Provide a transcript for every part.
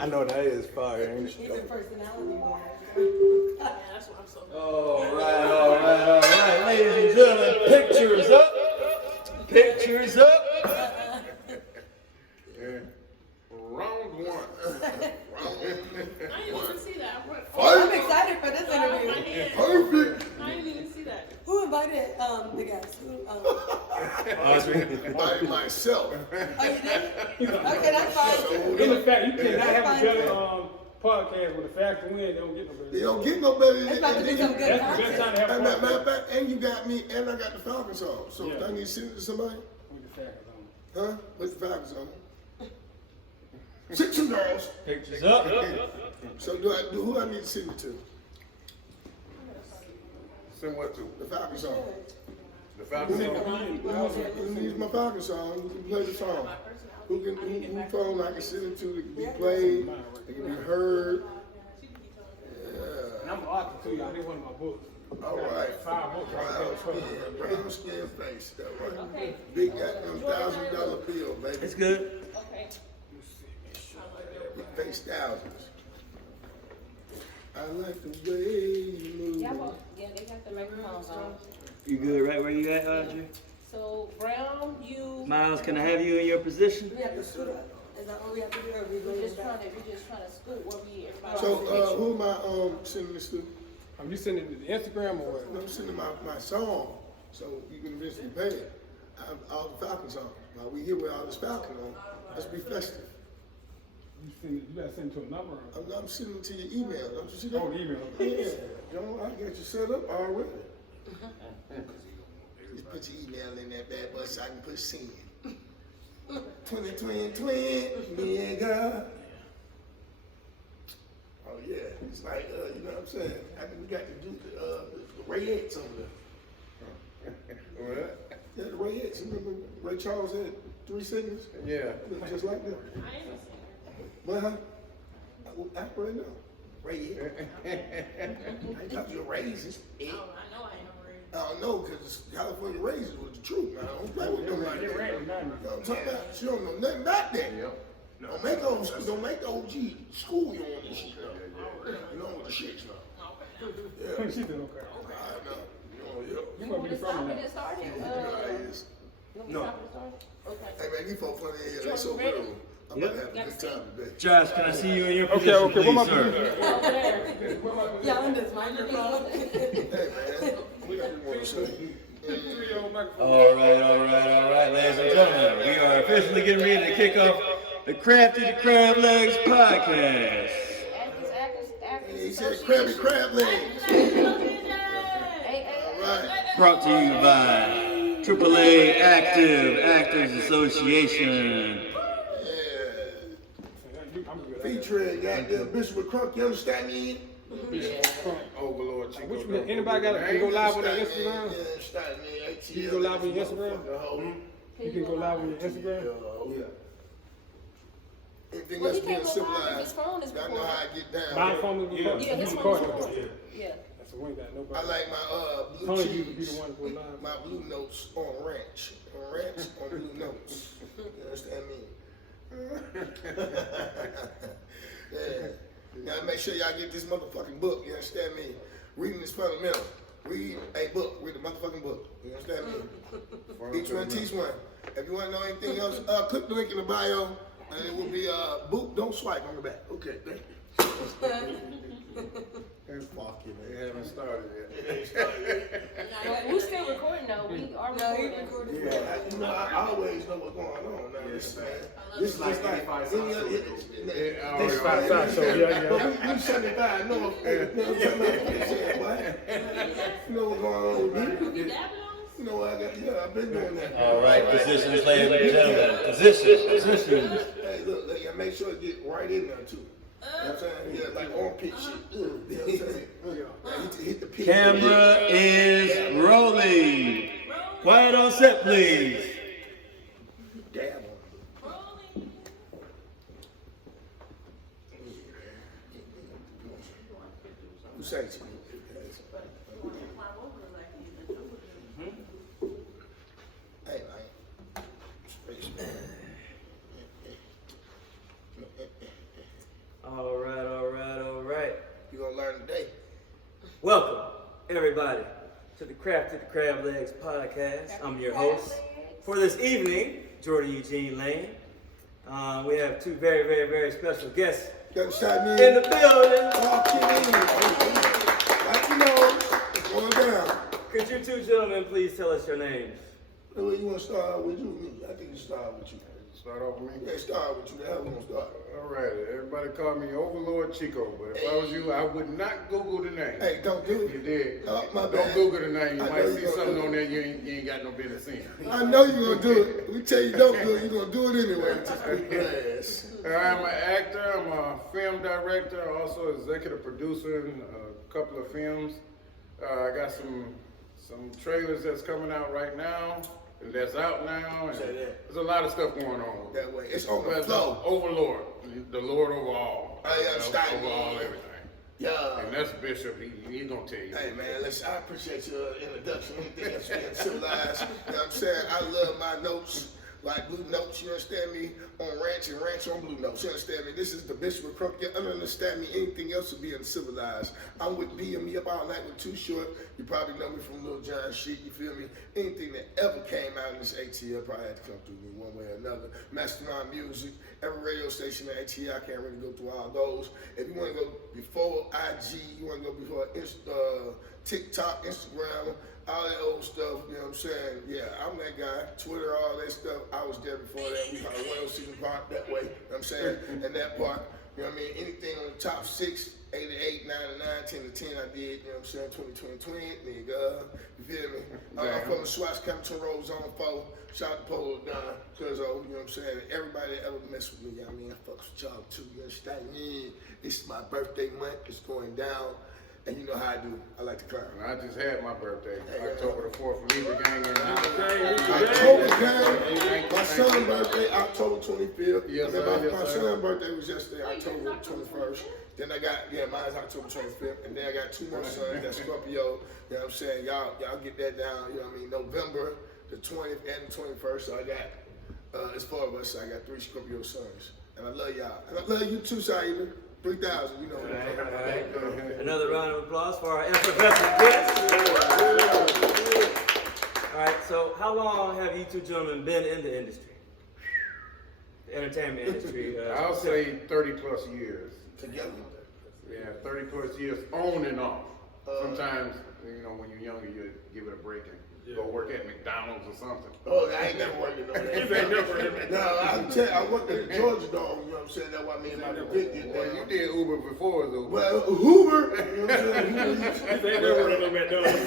I know that is fire, ain't it? He's a personality man. Yeah, that's what I'm so. All right. Ladies and gentlemen, pictures up. Pictures up. Round one. I didn't even see that. I'm excited for this interview. Perfect. I didn't even see that. Who invited the guests? By myself. Oh, you did? Okay, that's fine. In the fact, you cannot have a better podcast with a fact to win. They don't get no better. They don't get no better than It's about to be some good That's the best time to have And fun. matter of fact, and you got me, and I got the Falcon song. So Yeah. I need to send it to somebody? With the fact on. Huh? What's the Falcon song? $6 Pictures up. So who I need to send it to? Send what to? The Falcon song. The Falcon song? Who needs my Falcon song? Who can play the song? Who phone I can send it to that can be played, that can be heard? And I'm an author too, y'all. They one of my books. All right. 5 books right there. Brown skin face. That right. Big goddamn $1,000 bill, baby. It's good. Okay. Big face thousands. I like the way you move. Yeah, they got the microphones on. You good right where you at, Audrey? So Brown, you. Miles, can I have you in your position? We have to scoot up. Is that what we have to do? Or we We're going just back? trying to scoot where we everybody. So who am I sending this to? You sending it to the Instagram or what? I'm sending my song, so you can eventually pay it. All the Falcon songs. While we here with all this Falcon on, let's be festive. You gotta send it to a number. I'm sending it to your email. Don't you see that? Oh, the email. Yeah, John, I got you set up already. Just put your email in that bad boy so I can put send. 20, me and God. Oh yeah, it's like you know what I'm saying. We got to do the Ray X on there. What? Yeah, the Ray X. Remember Ray Charles had 3 seconds? Yeah. Look just like that. I ain't seen Well, I already know. Ray X. I ain't talking your raises. her. Oh, I know I ain't ready. I don't know, because California raises was the truth. I don't play with them like that. You know what I'm talking about? She don't know nothing about that. Yep. Don't make the OG school you on this shit. You know what the shit's now. Yeah. She did okay. I know. You know, You must be from We there. just started. yes. No. Hey man, these folks funny here. They so real. I'm about to have a good time today. Josh, can I see you in your Okay, position, okay. What my please, sir? position? Y'all in this microphone. Hey man, we got to want to say. All right, ladies and gentlemen. We are officially getting ready to kick off the Crafty the Crab Legs podcast. Hey, he said crabby crab legs. All right. Brought to you by AAA Actors Association. Featuring goddamn Bishop McCrunk, you understand me? Overlord Chico. Which one? Anybody got to go live on their Instagram? Yeah, starting me, ATL. You can go live on your Instagram? You can go live on your Instagram? Yeah. Anything Well, else he being can't go live if his civilized, phone is I know recording. how I get down. My phone is recording. Yeah, his He's phone is recording. recording. Yeah. That's a wing that I nobody. like my blue Tony used to be the cheese, one to go live. my blue notes on ranch. On ranch, on blue notes. You understand me? Yeah. Gotta make sure y'all get this motherfucking book. You understand me? Reading is fundamental. Read a book. Read a motherfucking book. You understand me? Each one teach one. If you want to know anything else, click the link in the bio, and it will be boop, don't swipe on the back. Okay, thank you. That's fucking. They haven't started yet. We're still recording though. We are No, he recording. recorded. Yeah, you know, I always know what's going on. Now, this is just like any other. This is 5 times, so yeah. But we 75. No, what? You know what's going on with me? You know what I got? Yeah, I've been doing that. All right, positions, ladies and gentlemen. Positions. Hey, look, you gotta make sure it get right in there too. You know what I'm saying? Yeah, like armpit shit. You know what I'm saying? Yeah, hit the pit. Camera is rolling. Quiet on set, please. Dab on it. Who said it to you? Hey, man. Welcome, everybody, to the Crafted Crab Legs podcast. I'm your host for this evening, Jordan Eugene Lane. We have two very, very, very special guests You understand me? in the building. Like you know, it's going down. Could you two gentlemen please tell us your names? Where you want to start with you? Me? I think you start with you. Start off with me. Yeah, start with you. The hell we gonna start? All right, everybody call me Overlord Chico, but if I was you, I would not Google the name. Hey, don't do You it. did. Oh, my Don't bad. Google the name. You I know might you see gonna something do it. on there you ain't got no business seeing. I know you're gonna do it. We tell you don't do it, you're gonna do it anyway. Just quick glass. I'm an actor, I'm a film director, also executive producer in a couple of films. I got some trailers that's coming out right now, and that's out now. And Say that. there's a lot of stuff going on. That way. It's on the But flow. Overlord, the Lord over all. I understand. Over all everything. Yeah. And that's Bishop, he's gonna tell you. Hey man, listen, I appreciate your introduction. Anything else being civilized. You know what I'm saying? I love my notes, like Blue Notes, you understand me? On Ranch and Ranch on Blue Notes, you understand me? This is the Bishop of Crunk. You understand me? Anything else would be uncivilized. I'm with B&Me Up All Night with Too Short. You probably know me from Lil Jon Shit, you feel me? Anything that ever came out in this ATL probably had to come through me one way or another. Mastermind Music, every radio station in ATL, I can't really go through all those. If you want to go before IG, you want to go before TikTok, Instagram, all that old stuff, you know what I'm saying? Yeah, I'm that guy. Twitter, all that stuff. I was there before that. We call it 106 Park that way, you know what I'm saying? And that part, you know what I mean? Anything on the top 6, 8 to 8, 9 to 9, 10 to 10, I did, you know what I'm saying? 20, 20, 20, nigga. You feel me? I'm from the Swatch Capital Road Zone 4. Shout out to Polo Don, cuz, you know what I'm saying? Everybody that ever mess with me, you know what I mean? I fucks with y'all too, you understand me? It's my birthday month, it's going down. And you know how I do. I like to climb. I just had my birthday, October the 4th, Libra Gang in October gang, my son's birthday, October 25th. Yes, and then sir, my yes, sir. son's birthday was yesterday, October 21st. Then I got, mine's October 25th. And then I got 2 more sons, that's Scorpio. You know what I'm saying? Y'all get that down, you know what I mean? November the 20th and the 21st. So I got, it's 4 of us, so I got 3 Scorpio sons. And I love y'all. And I love you too, Saida. 3,000, you know what I'm saying? Another round of applause for our effervescent guests. All right, so how long have you two gentlemen been in the industry? The entertainment industry? I'll say 30 plus years. Together. Yeah, 30 plus years on and off. Sometimes, you know, when you're younger, you give it a break and go work at McDonald's or something. Oh, I ain't never working on that. No, I tell you, I worked at the Georgia Dome, you know what I'm saying? That's why me and my big did Well, you did Uber before Uber. Well, Hoover, you know what I'm saying? They never worked at McDonald's.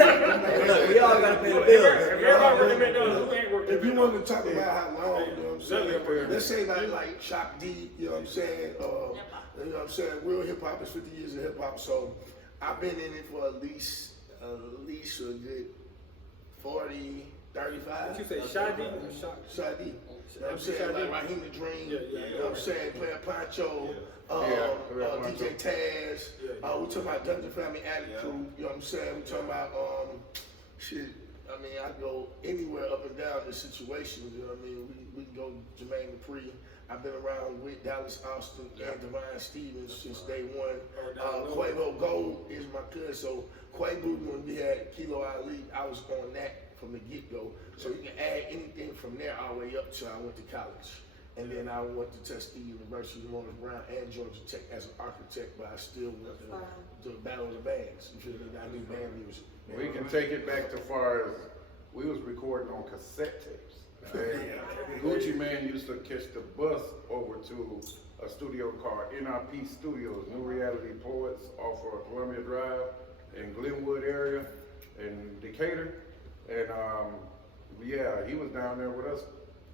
Look, we all gotta pay the bills. Everybody worked at McDonald's. Who ain't worked at If you McDonald's? want to talk about how long, you know what I'm saying? Let's say like Shock D, you know what I'm saying? You know what I'm saying? Real hip hop is 50 years of hip hop, so I've been in it for at least a good 40, 35. What you say, Shadi or Shock? Shadi. You know what I'm saying? Like Raheem the Dream. Yeah. You know what I'm saying? Playing Pancho. DJ Taz. We talking about Dungeon Family Attitude. You know what I'm saying? We talking about shit. I mean, I go anywhere up and down the situation. You know what I mean? We can go Jermaine Dupri. I've been around with Dallas Austin and Divine Stevens since day one. Quavo Gold is my cousin. So Quavo, when we had Kilo Ali, I was on that from the get-go. So you can add anything from there all the way up till I went to college. And then I went to Tuskegee University, Lawrence Brown, and Georgia Tech as an architect, but I still went to the Battle of the Bands. You feel me? I do band music. We can take it back to far as we was recording on cassette tapes. Gucci Man used to catch the bus over to a studio called NRP Studios, New Reality Poets, off of Columbia Drive in Glenwood area in Decatur. And he was down there with us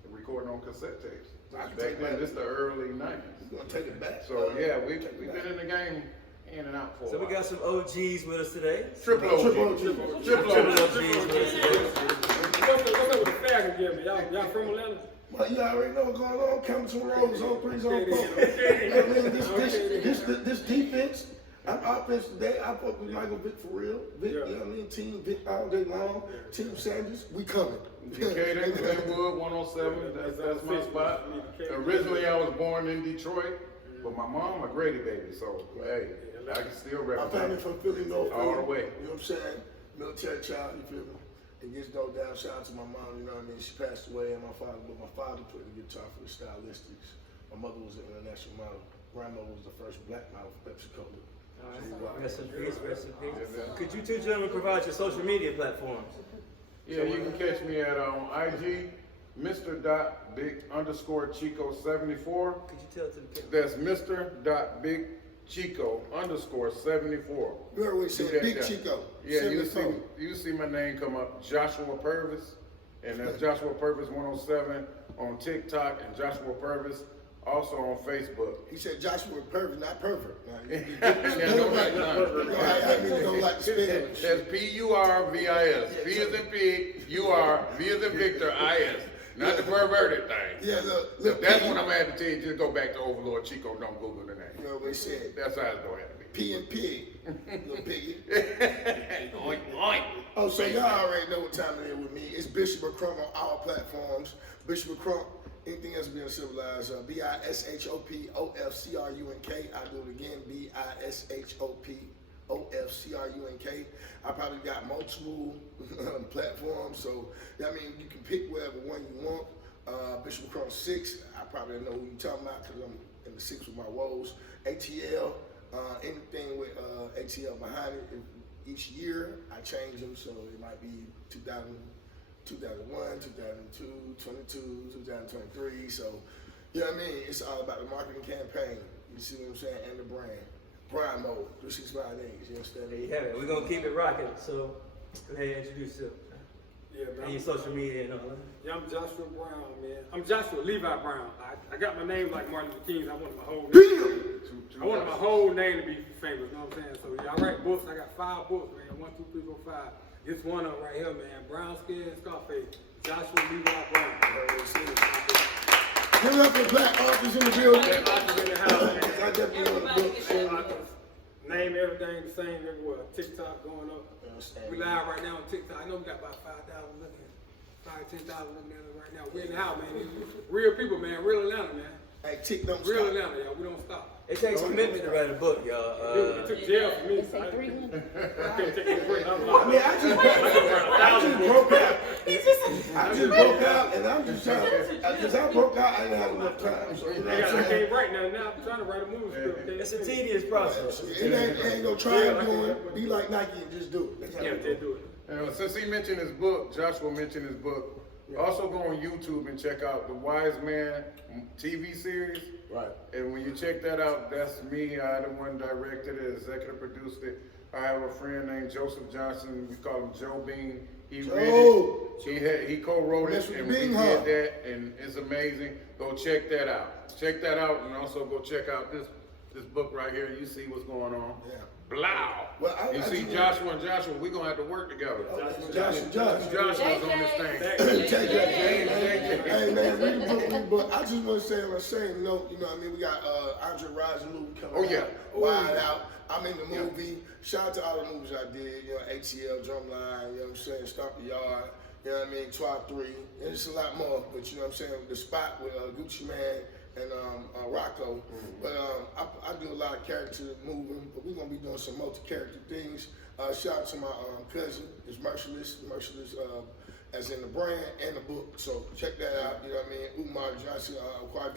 recording on cassette tapes. Back then, this the early 90s. We're gonna take it back. So we've been in the game in and out for a So we while. got some OGs with us today. Triple OG. Triple OGs with us today. What's up with the fag again? Y'all from Atlanta? Well, you already know what's going on. Campbellton Road, zone 3, zone 4. Okay. You know what I mean? This defense, I'm offense today. I fuck with Michael Vick for real. Vick, you know what I mean? Team Vick all day long. Team Sanders, we coming. Decatur, Glenwood, 107, that's my spot. Originally, I was born in Detroit, but my mom a Grady baby, so hey, I can still My family represent. from Philly, North All the Philly. way. You know what I'm saying? Military child, you feel me? It gets no down. Shout out to my mom, you know what I mean? She passed away, and my father, but my father played the guitar for the Stylistics. My mother was an international model. Grandmother was the first black model for Pepsi Cola. Rest in peace, rest in peace. Could you two gentlemen provide your social media platforms? Yeah, you can catch me at IG, Mr.Big_Chico74. Could you tell it to the camera? That's Mr.Big_Chico_74. You heard what he Do said, that Big there. Chico. Yeah, 74. you see my name come up, Joshua Purvis, and that's Joshua Purvis 107 on TikTok and Joshua Purvis also on Facebook. He said Joshua Pervert, not pervert. Now, you don't like I mean, you don't like to spell. That's Purvis. P as in pig, U-R, V as in Victor, I-S. Not the perverted thing. Yeah, look, That's P, what I'm gonna have to tell you. Just go back to Overlord Chico. Don't Google the You name. know what he said? That's how it's gonna have to be. P and pig, little piggy. Oink, oink. Oh, so y'all already know what time it is with me. It's Bishop McCrump on all platforms. Bishop McCrump, anything else being civilized, BISHOPOFCRUNK. I do it again, BISHOPOFCRUNK. I probably got multiple platforms, so I mean, you can pick whatever one you want. Bishop McCrump 6, I probably know who you're talking about because I'm in the 6 with my woes. ATL, anything with ATL behind it. Each year I change them, so it might be 2001, 2002, 22, 2023. So, you know what I mean? It's all about the marketing campaign. You see what I'm saying? And the brand. Grind mode, 365 days. You understand There me? you have it. We're gonna keep it rocking. So go ahead and introduce yourself. Yeah, man. And your social media and all that. Yeah, I'm Joshua Brown, man. I'm Joshua Levi Brown. I got my name like Martin Luther King. I wanted my whole name. I wanted my whole name to be famous, you know what I'm saying? So yeah, I write books. I got 5 books, man. 1, 2, 3, 4, 5. This one up right here, man. Brown Skin, Scarface. Joshua Levi Brown. Give it up for black authors in the building. Black authors in the house, man. I definitely want to book. Name everything the same everywhere. TikTok going up. Understand. We live right now on TikTok. I know we got about 5,000 looking. 10,000 looking at us right now. We're in the house, man. Real people, man. Real Atlanta, man. Hey, tick don't Real stop. Atlanta, y'all. We don't stop. It takes commitment to write a book, It y'all. took jail for me. I couldn't take any break. I was I like, mean, I just broke out. I just broke out, and I'm just trying to, because I broke out, I didn't have enough time. So, you know I what I'm saying? can't write now. Now I'm trying to write a movie script. It's a tedious process. It ain't gonna try and do it. Be like Nike and just do it. That's how Yeah, it just goes. do it. Since he mentioned his book, Joshua mentioned his book. Also go on YouTube and check out the Wise Man TV series. Right. And when you check that out, that's me. I the one directed it, executive produced it. I have a friend named Joseph Johnson. We call him Joe Bean. He he co-wrote That's it, what and the we Bean did Hub. that, and it's amazing. Go check that out. Check that out, and also go check out this book right here. You see what's going on. Yeah. Blow. Well, You see Joshua and Joshua, we're gonna have to work together. Josh. Joshua's on this thing. Hey man, read the book. I just want to say on the same note, you know what I mean? We got Andre Rison movie coming Oh, yeah. out. Wild Out. I'm in the movie. Shout out to all the movies I did. You know, ATL, Drumline, you know what I'm saying? Stomp the Yard. You know what I mean? 12-3. And it's a lot more. But you know what I'm saying? The Spot with Gucci Man and Rocco. But I do a lot of character moving, but we're gonna be doing some multi-character things. Shout out to my cousin, it's Merciless, as in the brand and the book. So check that out. You know what I mean? Umar Johnson, Umar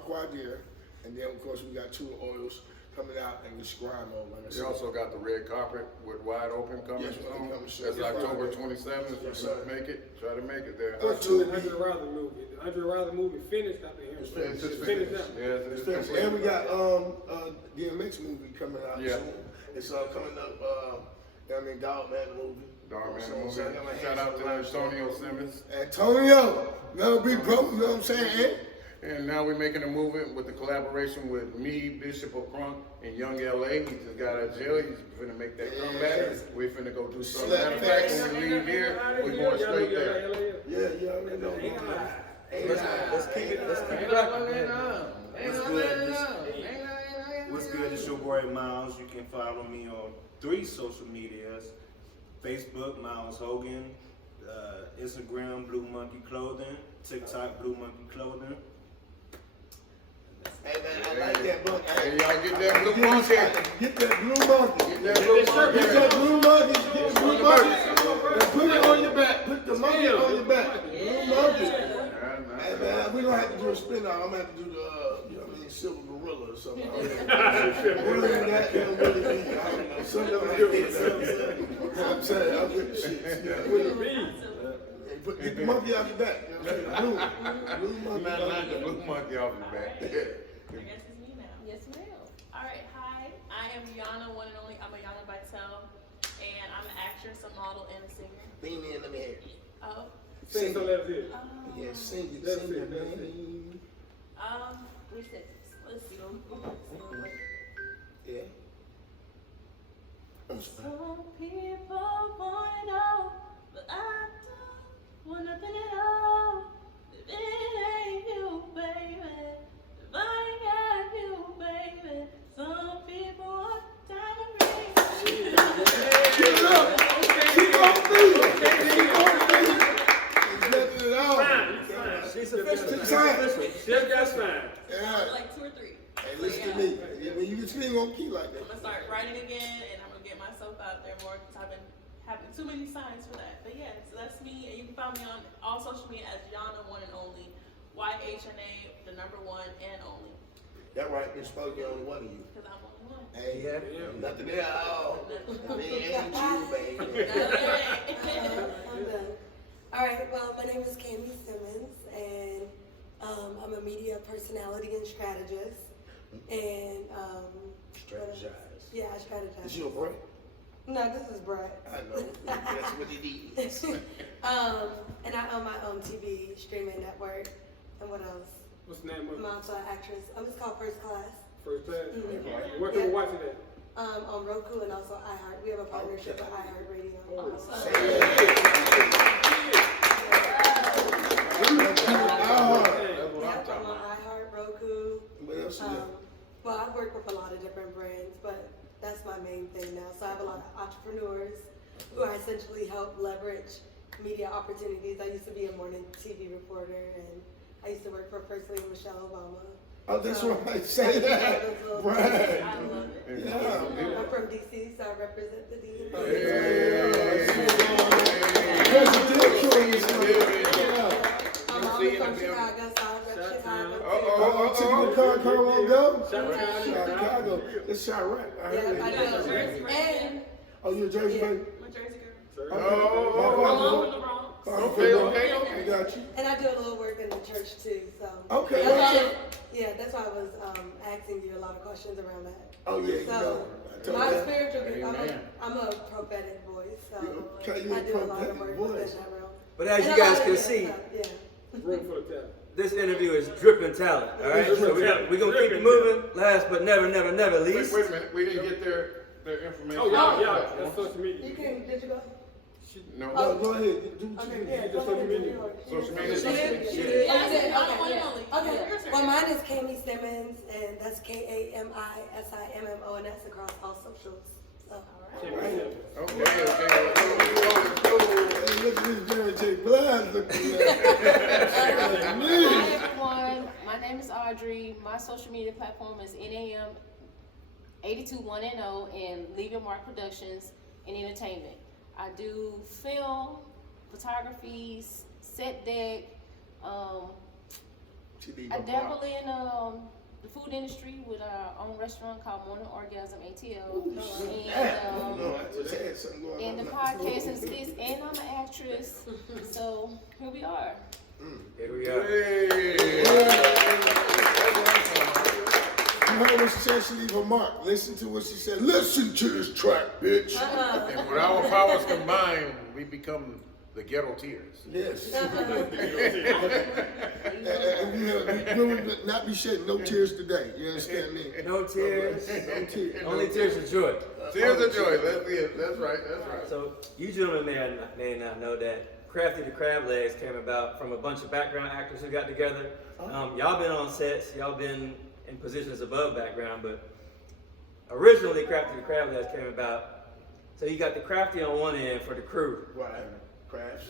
Quadir, and then of course we got 2 oils coming out and it's grind mode. Like I We said. also got the red carpet with Wide Open coming Yes, soon. coming soon. That's Yes, October Friday. 27th. Yes, sir. Try to make it there. The Andre Rison movie. The Andre Rison movie finised after him. It's finished. It's Finished now. Yes, it's And we complete. got DMX movie coming out Yeah. soon. It's coming up. You know what I mean? Dog Man movie. Dog Man So, movie. so I got my Shout hands out on to a lot of Antonio stuff. Simmons. Antonio, another big bro. You know what I'm saying? And now we're making a movie with the collaboration with me, Bishop of Crunk, and Young LA. He just got out of jail. He's finna make that comeback. We're finna go do something. Matter of fact, when we leave here, we're going straight there. Yeah, you already know. Let's keep it rocking. What's good? It's your boy Miles. You can follow me on 3 social medias: Facebook, Miles Hogan, Instagram, Blue Monkey Clothing, TikTok, Blue Monkey Clothing. Hey man, I like that book. Hey, Hey, y'all get that blue Get monkey. Get that blue monkey. Get that blue monkey. Get that blue monkey. Get the blue monkey. And put it on your back. Put the monkey on your back. Blue monkey. Hey man, we don't have to do a spin out. I'm gonna have to do the, you know what I mean, silver gorilla or something. Other than that, it don't really mean. I don't know. Something like that. I'm saying, I'm with the shit. Yeah, with it. Get the monkey off your back. You know what I'm saying? Blue monkey. Not the blue monkey off the back. I guess it's me now. Yes, ma'am. All right, hi. I am Yana, one and only. I'm a Yana Vitel, and I'm an actress, a model, and a singer. Lean in, let me hear it. Oh. Sing so let's hear. Yeah, sing it, That's sing it, it, that's man. We said this. Let's see. Yeah. Some people want it all, but I don't want nothing at all. If it ain't you, baby, if I ain't got you, baby, some people want diamond rings. Keep it up. Keep on feeling. Keep on feeling. It's nothing at all. Fine, you fine. She's official. She's She's fine. official. Chef got signed. Yeah. Like 2 or 3. Hey, listen to me. When you sing on key like I'm that. gonna start writing again, and I'm gonna get myself out there more because I've been having too many signs for that. But yeah, so that's me, and you can find me on all social media as Yana, one and only, YHNA, the number 1 and only, That right, it's supposed to be only one of you. because I'm only one. Hey, Yeah. nothing at all. I mean, ain't you, baby. I'm done. All right, well, my name is Cami Simmons, and I'm a media personality and strategist. And Strategize. Yeah, I strategize. Is you a boy? No, this is Brett. I know. That's what it is. And I own my own TV streaming network. And what else? What's the name of I'm it? also an actress. It's called First Class. First class? Mhm. Where can we watch it at? On Roku and also iHeart. We have a partnership with iHeartRadio. That's what I'm I'm talking on about. iHeart, Roku. What else is there? Well, I work with a lot of different brands, but that's my main thing now. So I have a lot of entrepreneurs who I essentially help leverage media opportunities. I used to be a morning TV reporter, and I used to work for First Lady Michelle Obama. Oh, that's right. Say that. Right. I love it. Yeah. I'm from DC, so I represent the DC. I'm also from Chicago, so I rep Chicago. Chicago won't go? Shot Chicago. It's Chirac. I Yeah, heard I that. know. And Oh, you're a Jersey Yeah. baby? I'm a Jersey girl. Oh, okay. I got you. I do a little work in the church too, so. Okay. That's why I was asking you a lot of questions around that. Oh, yeah, you know. I So, told my you. spiritual gift, Amen. I'm a prophetic voice, so Okay, you I a do a lot of prophetic work voice. within that realm. But as you And a guys lot of can different see, stuff, yeah. Room for the talent. this interview is dripping talent. All right, so we're gonna keep it moving. Last but never least. Wait a minute, we didn't get their information. Oh, yeah, that's social media. You can, did you go? No. No, go ahead. Do what you Okay, do. yeah, just go social ahead. media. Social media. She did? She She did. did? Yeah, I Okay, did. I'm one and only. Okay, Yeah. well, mine is Cami Simmons, and that's KAMISIMMO, and that's across all socials. So, Check it out. Okay. Hey, look at this Mary J. Blige looking Hi at. everyone, my name is Audrey. My social media platform is NAM 821NO and Leave Your Mark Productions and Entertainment. I do film, photography, set deck. I dabble in the food industry with our own restaurant called Morning Orgasm ATL. And the podcast is this, and I'm an actress. So here we are. Here we are. You heard what she said, she leave a mark. Listen to what she said. Listen to this track, bitch. And with our powers combined, we become the ghetto tears. Yes. And we will not be shedding no tears today. You understand me? No tears. No tears. Only tears of joy. Tears of joy. That's right. So you gentlemen may not know that Crafty the Crab Legs came about from a bunch of background actors who got together. Y'all been on sets, y'all been in positions above background, but originally Crafty the Crab Legs came about. So you got the Crafty on one end for the crew, Right. Crash.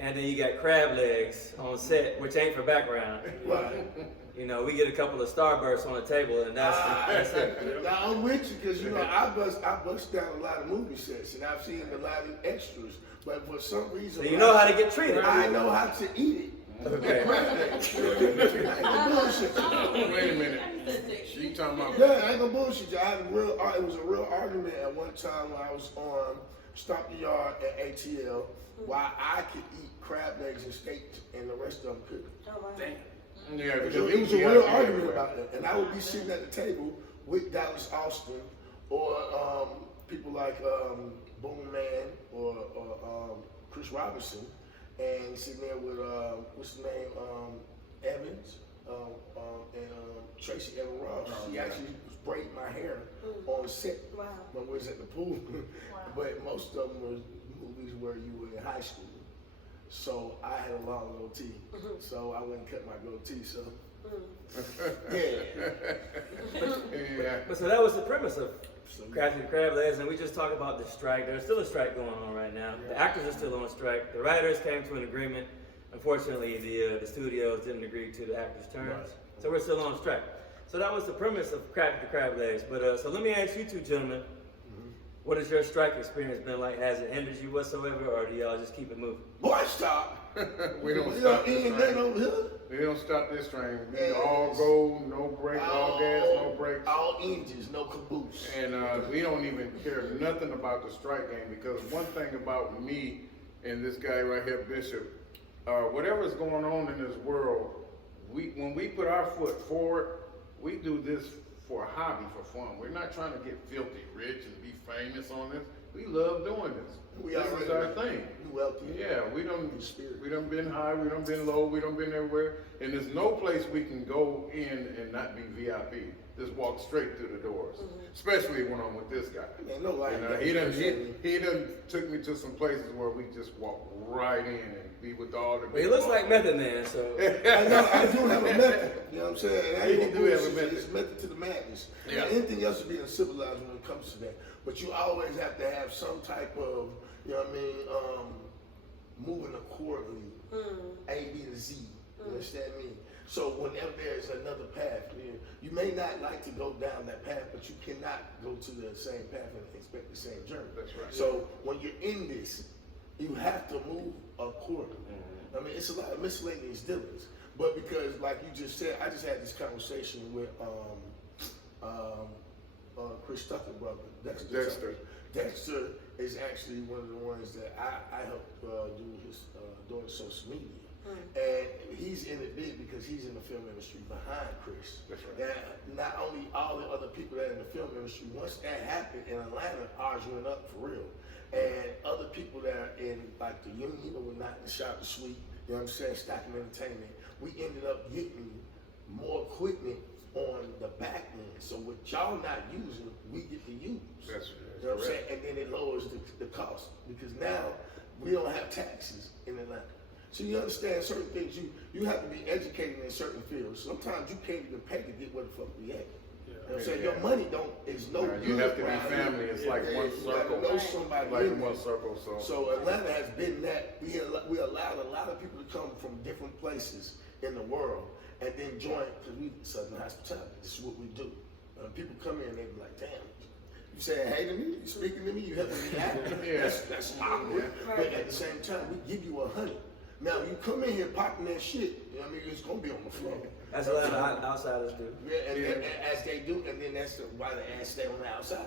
and then you got Crab Legs on set, which ain't for background. Right. you know, we get a couple of Starbursts on the table, and that's it. Now I'm with you because you know I bust down a lot of movie sets and I've seen a lot of extras, but for some reason So you know how to get treated. I know how to eat it. Okay. I ain't gonna bullshit you. Wait a minute. She talking about. Yeah, I ain't gonna bullshit you. I had it was a real argument at one time when I was on Stomp the Yard at ATL, why I could eat crab legs and steak and the rest of them couldn't. Oh, wow. Damn. Yeah, because It was a real argument about it, and I would be sitting at the table with Dallas Austin or people like Boom Man or Chris Robinson, and sitting there with what's his name, Evans, and Tracy Evan Ross. She actually was braiding my hair on set Wow. when we was at the pool. But most of them were movies where you were in high school. So I had a long goatee, so I wouldn't cut my goatee. So Yeah. But so that was the premise of Crafty the Crab Legs, and we just talked about the strike. There's still a strike going on right now. The actors are still on strike. The writers came to an agreement. Unfortunately, the studios didn't agree to the actors' terms, so we're still on strike. So that was the premise of Crafty the Crab Legs. But so let me ask you two gentlemen, what has your strike experience been like? Has it hindered you whatsoever, or do y'all just keep it moving? boy, stop. We don't You stop know, this ain't nothing train. over here. We don't stop this train. We Yes. all go, no break, all gas, no brakes. All engines, no caboose. And we don't even care nothing about the strike game because one thing about me and this guy right here, Bishop, whatever's going on in this world, when we put our foot forward, we do this for a hobby, for fun. We're not trying to get filthy rich and be famous on this. We love doing this. We This is already our know. thing. You wealthy. Yeah, we done Spirit. been high, we done been low, we done been everywhere, and there's no place we can go in and not be VIP. Just walk straight through the doors. Especially when I'm with this guy. Man, no lie. He done took me to some places where we just walk right in and be with all the. But he looks like Method Man, so. I know, I do have a method. You know what I'm saying? And I ain't You gonna do have a bullshit you. method. It's method to the madness. Yeah. And anything else is being civilized when it comes to that. But you always have to have some type of, you know what I mean, moving accordingly. A, B, and Z. You understand me? So whenever there's another path, you may not like to go down that path, but you cannot go to the same path and expect the same journey. That's right. So when you're in this, you have to move accordingly. I mean, it's a lot of miscellaneous dealings. But because, like you just said, I just had this conversation with Chris Tucker, brother, Dexter. Dexter is actually one of the ones that I helped do his daughter's social media. And he's in it big because he's in the film industry behind Chris. That's right. And not only all the other people that are in the film industry, once that happened in Atlanta, ours went up for real. And other people that are in like the union, you know, we're not in the shop the suite, you know what I'm saying, Stacking Entertainment, we ended up getting more equipment on the back end. So what y'all not using, we get to use. That's You know what I'm saying? And then it lowers the cost because now we don't have taxes in Atlanta. So you understand certain things. You have to be educated in certain fields. Sometimes you can't even pay to get where the fuck we at. You know what I'm saying? Your money is no good. You have to be around here. family. It's like one You gotta circle. know somebody Like in one there. circle. So Atlanta has been that. We allowed a lot of people to come from different places in the world and then join because we Southern hospitality. This is what we do. People come in and they be like, damn. You saying hey to me? You speaking to me? You helping me out? Yeah. That's awkward. But at the same time, we give you 100. Now you come in here popping that shit. You know what I mean? It's gonna be on the floor. That's what outsiders do. Yeah, and as they do, and then that's why the ass stay on the outside.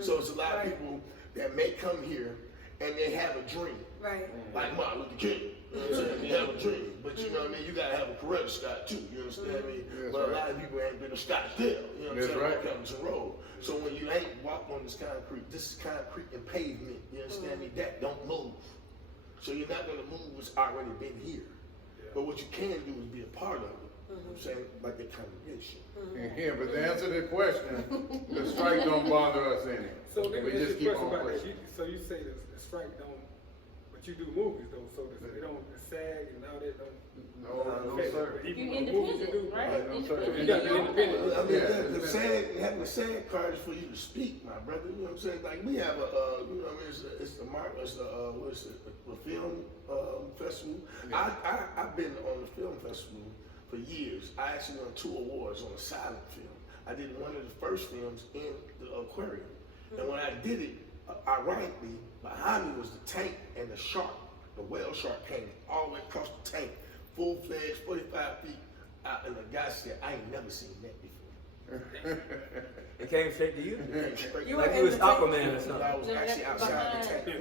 So it's a lot of people that may come here and they have a dream. Right. Like Martin Luther King. You know what I'm saying? They have a dream. But you know what I mean? You gotta have a Coretta Scott too. You understand me? That's But a right. lot of people ain't been to Scottsdale. You know what I'm That's saying? right. Like Hamilton Road. So when you ain't walk on this concrete and pavement, you understand me? That don't move. So you're not gonna move what's already been here. But what you can do is be a part of it. You know what I'm saying? Like the congregation. Yeah, but to answer the question, the strike don't bother us any. So let me We ask just you a keep question on about that. pushing. So you say the strike don't, but you do movies though, so they don't the SAG and all that don't. No, no, affect it. sir. But even You with the movies you do, independent, right? Right, no, sir. You got to be independent. I mean, Yeah. having the SAG card is for you to speak, my brother. You know what I'm saying? Like we have a, you know what I mean? It's the what is it? A film festival. I've been on the film festival for years. I actually won 2 awards on a silent film. I did one of the first films in the aquarium. And when I did it, ironically, behind me was the tank and the shark. The whale shark came all the way across the tank, full-fledged, 45 feet out. And the guy said, I ain't never seen that before. It came straight to you? You Like were you in was the tank? Aquaman or something. I was actually outside the tank. The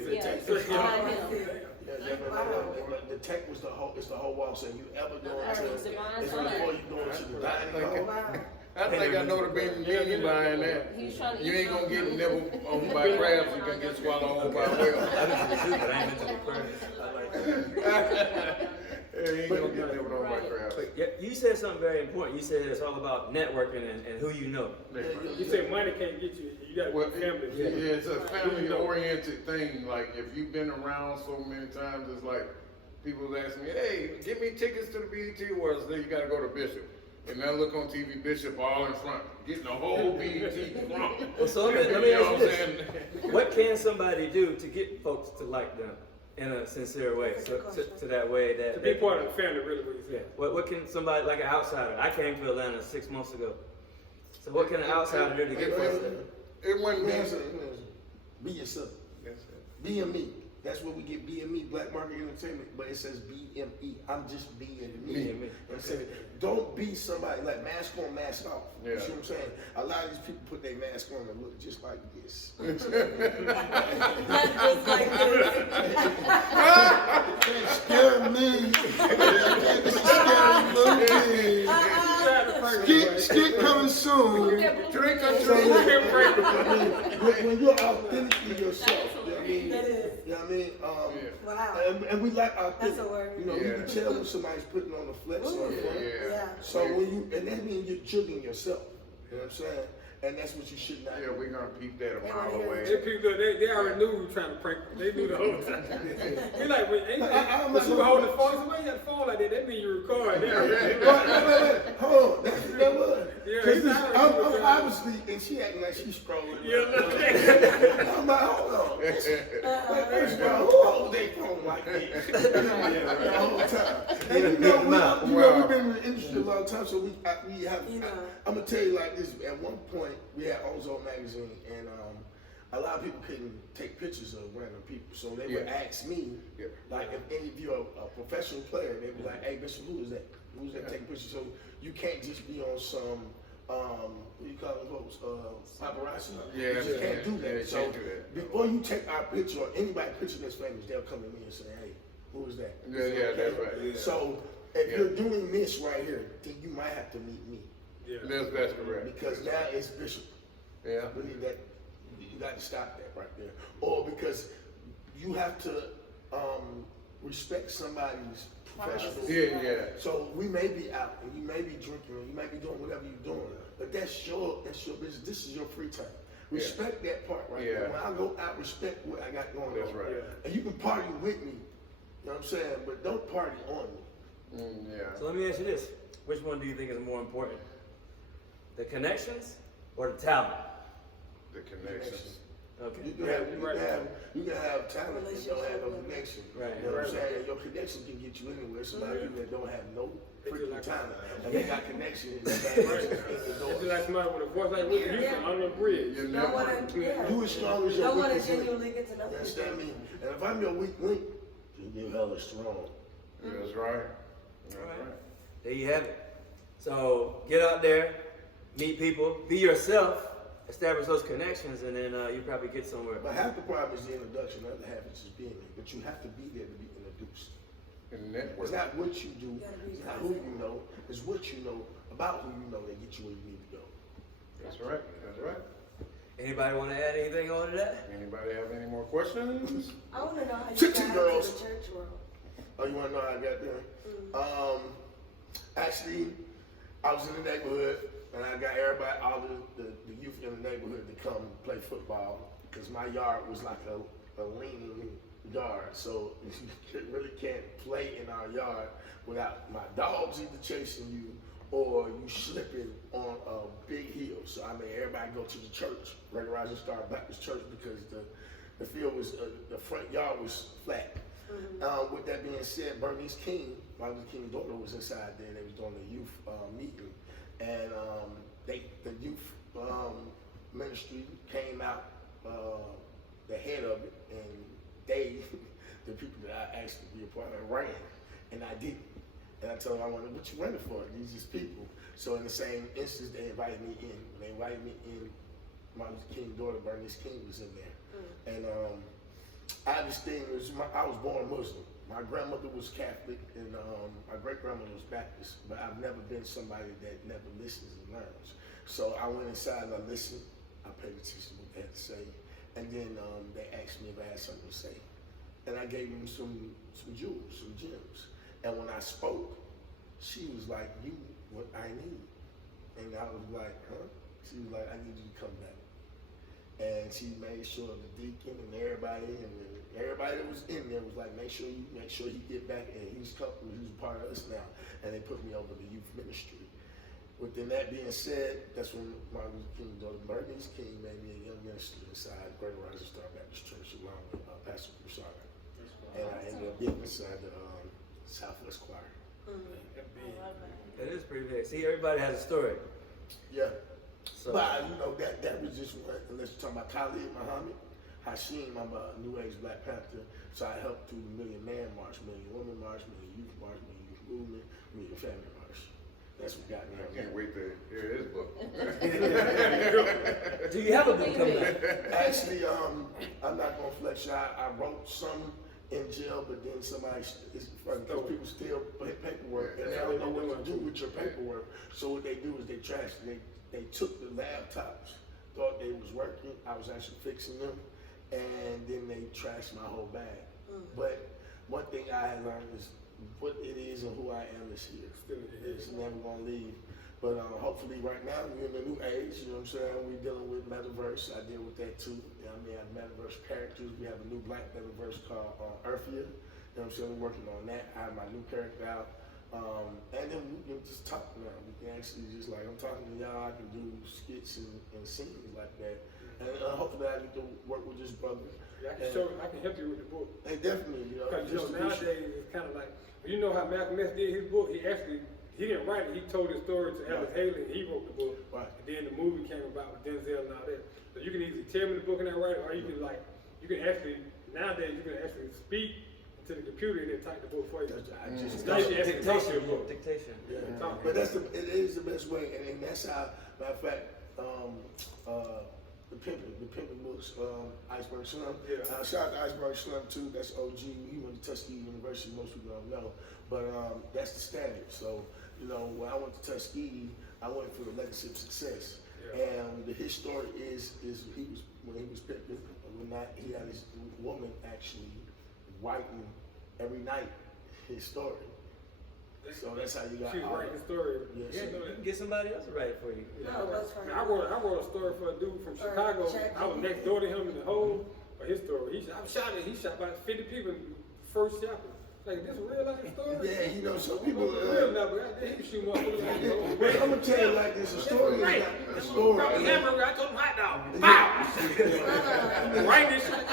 tank was the whole wall. So you ever go into it's before you go into the dining hall. Wow. I think I know the baby meaning behind that. He's trying to You eat ain't gonna something. get nibbled on by crabs, you can get swallowed on by whales. I've been to the zoo, but I ain't been to the aquarium. I like that. Yeah, you ain't gonna get nibbled on by crabs. Yeah, you said something very important. You said it's all about networking and who you know. You say money can't get you. You gotta Well, be family. yeah, it's a family-oriented thing. Like, if you've been around so many times, it's like, people ask me, hey, give me tickets to the BET Awards. Then you gotta go to Bishop. And I look on TV, Bishop all in front, getting the whole BET front. Well, so let me You ask know you what I'm this. saying? What can somebody do to get folks to like them in a sincere way? So, to that way that To be part of the family, really, what you yeah. say. What can somebody, like an outsider? I came to Atlanta 6 months ago. So what can an outsider do to get folks there? It wouldn't Be yourself. BME. That's what we get, BME, Black Market Entertainment, but it says BME. I'm just being me. BME. I'm saying, don't be somebody like mask on, mask off. You Yeah. see what I'm saying? A lot of these people put their mask on and look just like this. Just like this. Scare me. Skit coming soon. Drink a So, drink. when you're authentically yourself, you know what I mean? That is. You know what I mean? Wow. And we like authentic. That's a word. You know, you can tell when somebody's putting on the flex on the front. Yeah. Yeah. So when you, and that means you're jigging yourself. You know what I'm saying? And that's what you should not Yeah, do. we're gonna peep that a mile They away. people, they already knew we were trying to prank them. They knew the whole time. We like, when I'm you not- hold the phone, so why you got the phone like that? That mean you record. Wait. Hold on. That was. Yeah, Because he's not- I'm obviously, and she acting like she's scrolling. Yeah, I'm like, hold on. Wait, first of all, who holds their phone like this? The whole time. And you know, we've been in the industry a long time, so we have. You know. I'm gonna tell you like this. At one point, we had Ozone magazine, and a lot of people couldn't take pictures of random people, so they would ask me, Yeah. like, if any of you are a professional player, they'd be like, "Hey, Bishop, who is that? Who's that taking pictures?" So you can't just be on some. What do you call them folks? Paparazzi. Yeah, you just can't do yeah, that. you So can't do that. before you take our picture or anybody's picture that's famous, they'll come to me and say, "Hey, who is that?" Yeah, that's right. So if Yeah. you're doing this right here, then you might have to meet me That's correct. because now it's Bishop. Yeah. Really, that you got to stop that right there, or because you have to respect somebody's professional. Yeah. So we may be out and you may be drinking or you may be doing whatever you're doing, but that's your business. This is your free time. Respect that part right there. Yeah. When I go out, respect what I got going That's on. right. And you can party with me, you know what I'm saying, but don't party on me. Yeah. So let me ask you this. Which one do you think is more important? The connections or the talent? The connections. Okay. You can have talent and don't have no connection. Right. You know what I'm saying? Your connection can get you anywhere. There's a lot of people that don't have no freaking talent and they got connection and they got connection in the It's door. like somebody with a voice like Whitney Houston on the bridge. You Don't want never. to, yeah. You as strong as your Don't want to weakest link. genuinely get to know You understand me? people. And if I'm your weak link, then you're hella strong. That's right. That's Right. right. There you have it. So get out there, meet people, be yourself, establish those connections, and then you probably get somewhere. But half the problem is the introduction. The other half is just being there. But you have to be there to be introduced. And network. It's not what you do, You gotta be it's not who you know, it's what you know about who you know that get you where you need to go. That's right. That's right. Anybody want to add anything on to that? Anybody have any more questions? I want to know how you Chicks got and into girls. the church world. Oh, you want to know how I got there? Actually, I was in the neighborhood and I got everybody, all the youth in the neighborhood to come play football because my yard was like a leaning yard. So you really can't play in our yard without my dogs either chasing you or you slipping on a big hill. So I made everybody go to the church, Greater Rising Star Baptist Church, because the field was, the front yard was flat. With that being said, Bernice King, Martin Luther King's daughter, was inside there. They was doing a youth meeting, and the youth ministry came out, the head of it, and they, the people that I asked to be a part of, ran, and I didn't. And I told them, I wondered, what you running for? These just people. So in the same instance, they invited me in. When they invited me in, Martin Luther King's daughter, Bernice King, was in there. And I distinguished, I was born Muslim. My grandmother was Catholic, and my great-grandmother was Baptist, but I've never been somebody that never listens and learns. So I went inside and I listened. I paid attention to what they had to say. And then they asked me if I had something to say. And I gave them some jewels, some gems. And when I spoke, she was like, you, what I need. And I was like, huh? She was like, I need you to come back. And she made sure the deacon and everybody that was in there was like, make sure he get back, and he's a part of us now. And they put me over the youth ministry. Within that being said, that's when Martin Luther King's daughter, Bernice King, made me a young minister inside Greater Rising Star Baptist Church along with Pastor Broussard. And I ended up being inside the Southwest Choir. It is pretty big. See, everybody has a story. Yeah. So, But you know that was just one. Unless you're talking about Khalid Muhammad, Hashim, I'm a New Age Black Panther. So I helped through the Million Man March, Million Woman March, Million Youth March, Million Youth Movement, Million Family March. That's what got me. I can't wait to hear his book. do you have a book coming out? Actually, I'm not gonna flex you. I wrote some in jail, but then somebody, it's funny because people steal paperwork and they don't know what to do with your paperwork. So what they do is they trash. They took the laptops, thought they was working. I was actually fixing them, and then they trashed my whole bag. But one thing I had learned is what it is and who I am is here. It's never gonna leave. But hopefully right now we're in a new age, you know what I'm saying? We're dealing with metaverse. I deal with that too. You know, we have metaverse characters. We have a new black metaverse called Earthia. You know what I'm saying? We're working on that. I have my new character out. And then we can just talk now. We can actually just like, I'm talking to y'all, I can do skits and scenes like that. And hopefully I get to work with this brother. Yeah, I can help you with the book. And definitely, you know. Because nowadays it's kind of like, you know how Malcolm X did his book? He didn't write it, he told his story to Ellis Haley, and he wrote the book. Right. And then the movie came about with Denzel and all that. So you can either tell me the book and I write it, or you can nowadays you can actually speak to the computer and then type the book for you. Dictation. Yeah. But it is the best way, and that's how, matter of fact, the pimping books, Iceberg Slim. Yeah. Shout out to Iceberg Slim too. That's OG. He went to Tuskegee University. Most people don't know, but that's the standard. So you know, when I went to Tuskegee, I went for the legacy of success. Yeah. And his story is when he was pimping, he had his woman actually writing every night his story. So that's how you got. She was writing the story. Yes. Yeah, you can get somebody else to write it for you. Yeah, No, that's right. I wrote a story for a dude from Chicago. I was next door to him in the hole. But his story, he shot about 50 people in the first chapter. Like, this a real life story? Yeah, you know, some people. Real now, but he was shooting motherfuckers. But I'm gonna tell you like this: a story is Right. like a story. Brought me hamburger, I told him hot dog. Pow! Right this shit.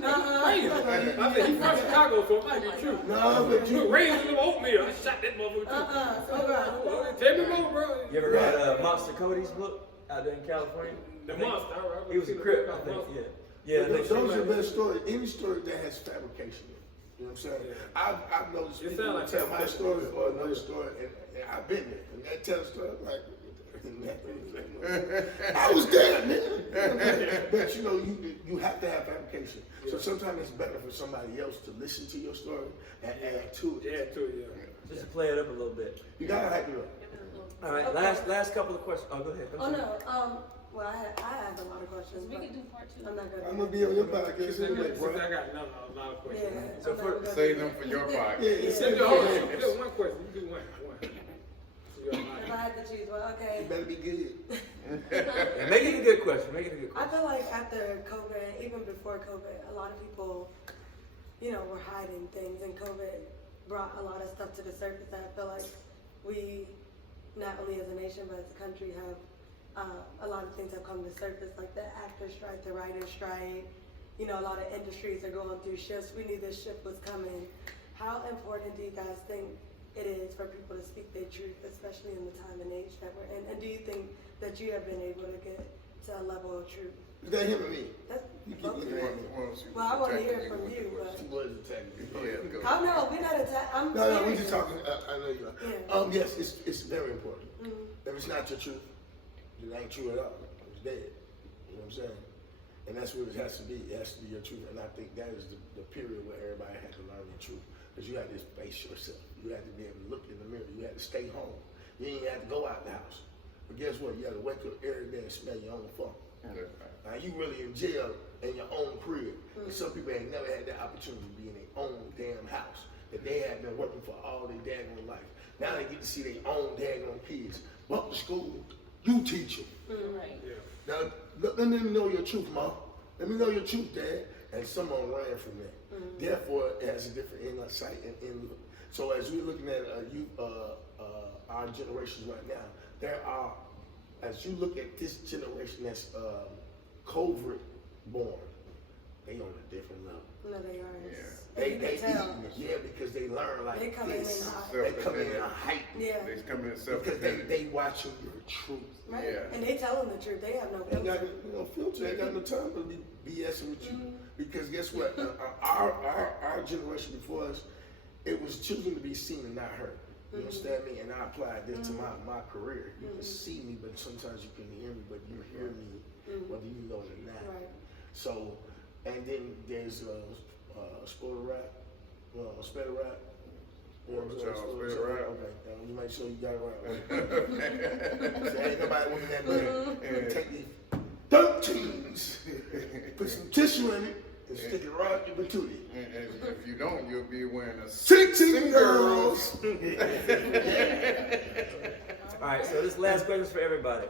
Crazy. I said, he's from Chicago, so it might be true. No, but you. Raised a little oatmeal. I shot that motherfucker too. Tell me more, bro. You ever read Monster Cody's book out there in California? The monster. He was a Crip, I think. Yeah. Yeah. I think Those are the best stories. Any story that has fabrication in it. You know what I'm saying? Yeah. I've noticed It people sound like tell my fabrication. story or another story, and I've been there. And they tell a story like, I was there, man. But you know, you have to have fabrication. So sometimes it's better for somebody else to listen to your story and add to it. Yeah, too, yeah. just to play it up a little bit. You gotta hype it up. All right, Okay. last couple of questions. Oh, go ahead. Oh no, well I have a lot of questions. We but can do part two. I'm not gonna. I'm gonna be on your podcast Since anyway, bro. I got a lot of questions. Yeah. So I'm not for- gonna do Save that. them for your podcast. Yeah, You send do it one over. question. You do one. If I had to choose one, okay. You better be good. Make it a good question. Make it a good I question. feel like after COVID, even before COVID, a lot of people, you know, were hiding things, and COVID brought a lot of stuff to the surface that I feel like we, not only as a nation but as a country, have a lot of things have come to surface, like the actors strike, the writers strike, you know, a lot of industries are going through shifts. We knew this shift was coming. How important do you guys think it is for people to speak their truth, especially in the time and age that we're in? And do you think that you have been able to get to a level of truth? Is that him or me? That's You keep both of looking you. at me. Well, I want to hear it from you, but She was attacking me. Yeah, go. oh no, we're not attacking. I'm No, we serious. just talking. I know you are. Yeah. Yes, it's very important. Mhm. If it's not your truth, it ain't true at all. It's dead. You know what I'm saying? And that's what it has to be. It has to be your truth. And I think that is the period where everybody had to learn the truth. Because you had to face yourself. You had to be able to look in the mirror. You had to stay home. You ain't have to go out the house. But guess what? You had to wake up every day and smell your own funk. Now you really in jail in your own crib. And some people ain't never had the opportunity to be in their own damn house that they had been working for all their daggone life. Now they get to see their own daggone kids. Walk to school, you teach them. Right. Now let me know your truth, Mom. Let me know your truth, Dad. And someone ran from that. Therefore, it has a different insight and inlook. So as we're looking at our generations right now, there are, as you look at this generation that's COVID born, they on a different level. No, they are. Yeah. And you can tell. Yeah, because they learn like They come in this. hot. They come in height Yeah. They come in because self-defense. they watching your truth. Right. Yeah. And they telling the truth. They have no They got filter. no filter. They got no time to be BSing with you. Because guess what? Our generation before us, it was choosing to be seen and not heard. You understand me? And I applied this to my career. You can see me, but sometimes you can hear me, but you hear me whether you know it or not. Right. So, and then there's Spoiler Rap, Spitter Rap. You know what I'm saying? Charles Spitter Rap. Okay, you make sure you got it right. So ain't nobody wanting that money. Take these 13s, put some tissue in it, and stick it right up your patootie. And if you don't, you'll be wearing a 16 girls. All right, so this last question is for everybody.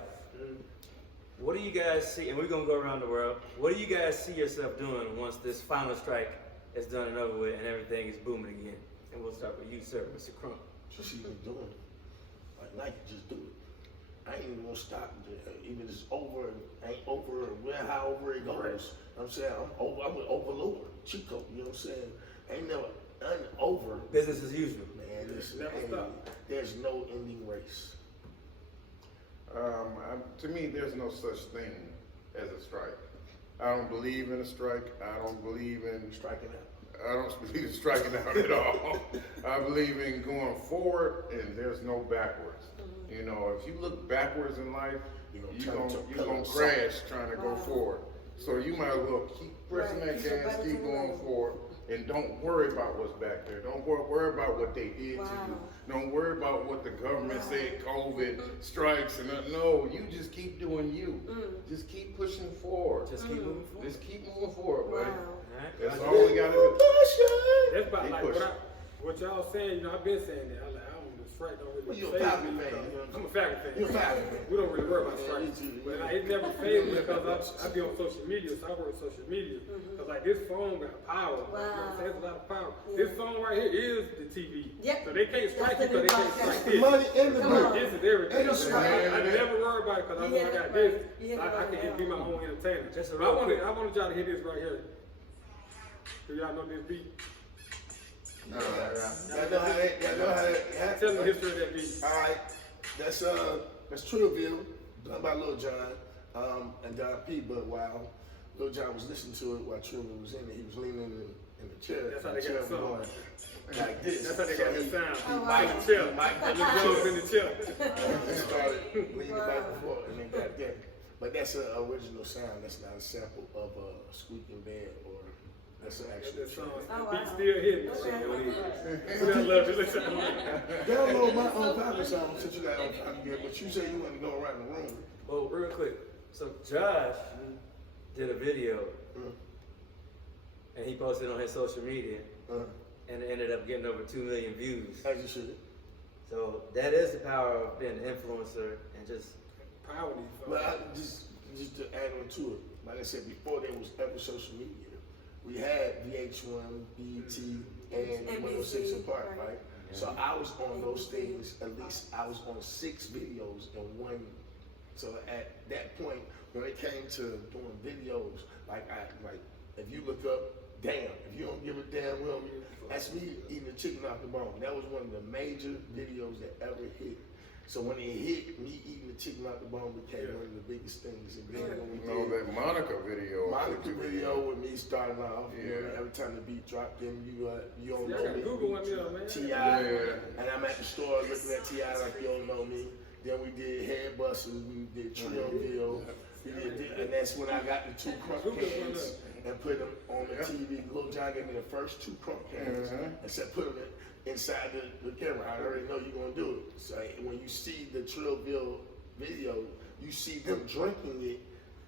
What do you guys see, and we're going to go around the world, what do you guys see yourself doing once this final strike is done and over with and everything is booming again? And we'll start with you, sir, Mr. Crump. Just even doing it. Like Nike, just do it. I ain't even gonna stop. Even if it's over, ain't over, however it goes. I'm saying, I'm with Overlord, Chico, you know what I'm saying? Ain't never over. Business as usual. Man, listen, Never stop. there's no ending race. To me, there's no such thing as a strike. I don't believe in a strike. I don't believe in Striking out. I don't believe in striking out at all. I believe in going forward, and there's no backwards. You know, if you look backwards in life, You're you're gonna gonna crash trying to go forward. So you might as well keep pressing Right. that Keep your gas, pedal keep to the going metal. forward, and don't worry about what's back there. Don't worry about what they did to Wow. you. Don't worry about what the government said, COVID strikes, and no, you just keep doing you. Just keep pushing forward. Just keep moving forward. Just keep moving forward, buddy. Wow. All right. That's all we gotta do. That's about They like push. what y'all saying. You know, I've been saying that. I don't the strike don't Well, really you're a phase Falcon me. fan. because- I'm a Falcon fan. You're a Falcon fan. We don't really worry about Yeah, strikes. me too. But it never phased me because I be on social media, so I work social media. Because like this phone got power. Like, you know what I'm saying? It's a lot of power. Yeah. This phone right here is the TV. Yep. So they can't strike That's you the because they new can't strike podcast. The this. money in the Come book. on. This is everything. Ain't no strike. I never worry about it because I know I got this. Yeah, I can be my own entertainer. Just a But I real quick. wanted y'all to hear this right here. Do y'all know this beat? Y'all know how that Tell me the history of that beat. All right, that's Trillville, done by Lil Jon, and Don P. But while Lil Jon was listening to it, while Trillville was in it, he was leaning in the chair. That's how they the chair got the was song. going like this. That's how they got this sound. Oh, In wow. the chair. Mike Lil Jon in the chair. He started leaning back and forth, and then got there. But that's an original sound. That's not a sample of a squeaking bed, or that's an actual That song. track. Oh, The beat wow. still hitting. Okay. I love it. Listen. Download my own Falcon song since you got on Falcon Gear, but you say you want to go around the room. Well, real quick. So Josh did a video, and he posted it on his social media, and it ended up getting over 2 million views. As you should. So that is the power of being an influencer and just Power these folks. Well, just to add on to it, like I said, before there was ever social media, we had VH1, BET, and NBC, 106 and Park, right. right? So I was on those things, at least I was on 6 videos in one. So at that point, when it came to doing videos, like If you look up, damn, if you don't give a damn, well, that's me eating the chicken off the bone. That was one of the major videos that ever hit. So when it hit, me eating the chicken out the bone became one of the biggest things. And then when we You know did that Monica video. Monica video with me starting off, you know, Yeah. every time the beat dropped, then you don't Yeah, I know got me. Google with me, man. T.I. Yeah. And I'm at the store looking at T.I. like you don't know me. Then we did Head Busters, we did Trillville. And that's when I got the 2 crump cans and put them on the TV. Lil Jon gave me the first 2 crump cans and said put them inside the camera. I already know you're gonna do it. So when you see the Trillville video, you see them drinking it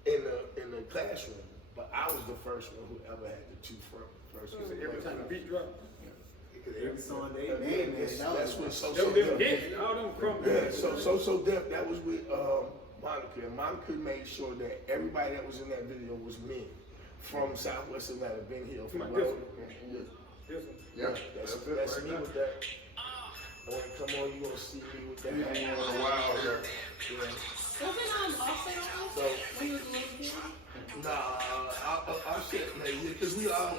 in the classroom. But I was the first one who ever had the 2 first. Every time the beat drop. Every song they made, man. That's what So Them Def. hits, all them crump. Yeah, so Def, that was with Monica. And Monica made sure that everybody that was in that video was men from Southwest Atlanta, Ben Hill, from Come on, Rose. This one. Yeah, That's it that's right me there. with that. And when it come on, you gonna see me with that. You ain't in a while here. Yeah. Wasn't Offset on So, when you was a little kid? I said, man, yeah, because it's all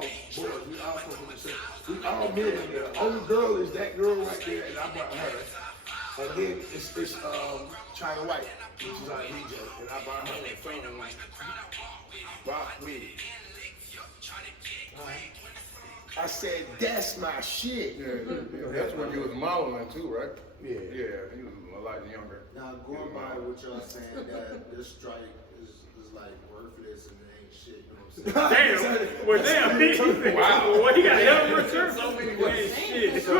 boys, we all come from the same. We all men in there. Only girl is that girl right there, and I brought her. And then it's China White, which is our DJ, and I brought her that phone. Rock with it. I said, that's my shit. Yeah, that's when you was modeling too, right? Yeah. Yeah, he was a lot younger. Now, going by what y'all saying, that this strike is like worthless and it ain't shit, you know what I'm saying? Damn. Well, damn. Wow. Well, he got yellow shirt. So many ways. Shit. So,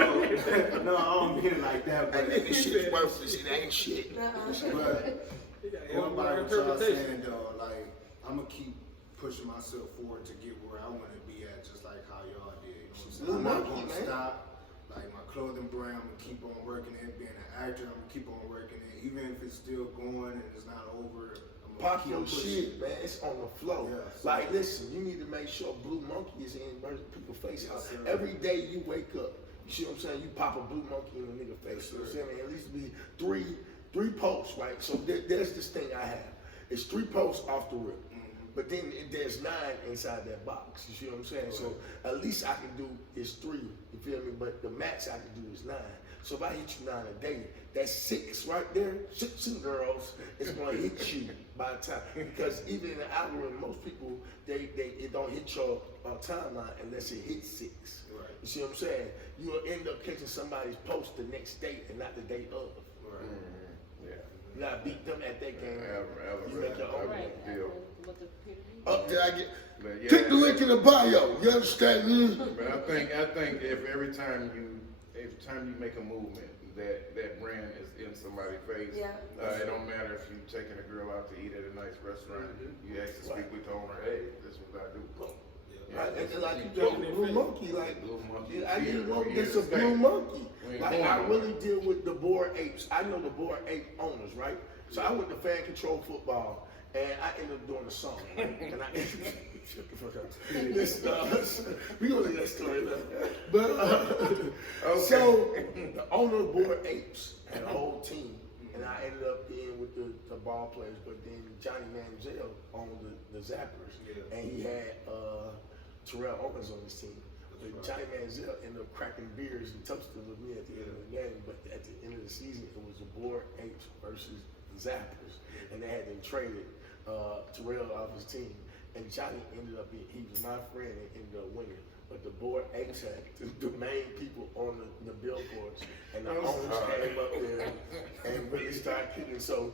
no, I don't mean it like that, And but, then this shit's worthless, it ain't shit. but He got going by yellow what y'all interpretation. saying though, like, I'm gonna keep pushing myself forward to get where I wanna be at, just like how y'all did, you know what I'm saying? I'm not Monkey, gonna man. stop. Like my clothing brand, I'm gonna keep on working it. Being an actor, I'm gonna keep on working it. Even if it's still going and it's not over, I'm gonna Pop keep your pushing. shit, man. It's on the flow. Yes. Like, listen, you need to make sure Blue Monkey is in people's faces. Yes, sir. Every day you wake up, you see what I'm saying? You pop a Blue Monkey in a nigga face. You know what I'm saying? At least be three posts, right? So there's this thing I have. It's 3 posts off the rip. But then there's 9 inside that box. You see what I'm saying? So at least I can do is 3. You feel me? But the max I can do is 9. So if I hit you 9 a day, that's 6 right there. 6 girls is gonna hit you by the time. Because even in the algorithm, most people it don't hit your timeline unless it hits 6. Right. You see what I'm saying? You'll end up catching somebody's post the next day and not the day of. Right. Yeah. You gotta beat them at that game. You make your own Right. game. Deal. Up there, I get. But yeah. Click the link in the bio. You understand me? But I think if every time you make a movement, that brand is in somebody's face. Yeah. It don't matter if you taking a girl out to eat at a nice restaurant. You actually speak with the owner. Hey, this is what I do. Right, and like you got the Blue Monkey, like Blue Monkey. I didn't know Yeah, this a yeah. Blue Monkey. We ain't Like going I nowhere. really deal with the Bored Apes. I know the Bored Ape owners, right? So I went to Fan Control Football, and I ended up doing a song. And I shut the fuck up. Listen, we gonna leave that story now. But so the owner of Bored Apes had a whole team, and I ended up being with the ball players. But then Johnny Manziel owned the Zappers, and he had Terrell Owens on his team. But Johnny Manziel ended up cracking beers and toasting with me at the end of the game. But at the end of the season, it was the Bored Apes versus the Zappers, and they had them traded Terrell off his team. And Johnny ended up he was my friend and ended up winning. But the Bored Apes had the main people on the billboards, and the owners came up there and really started kicking. So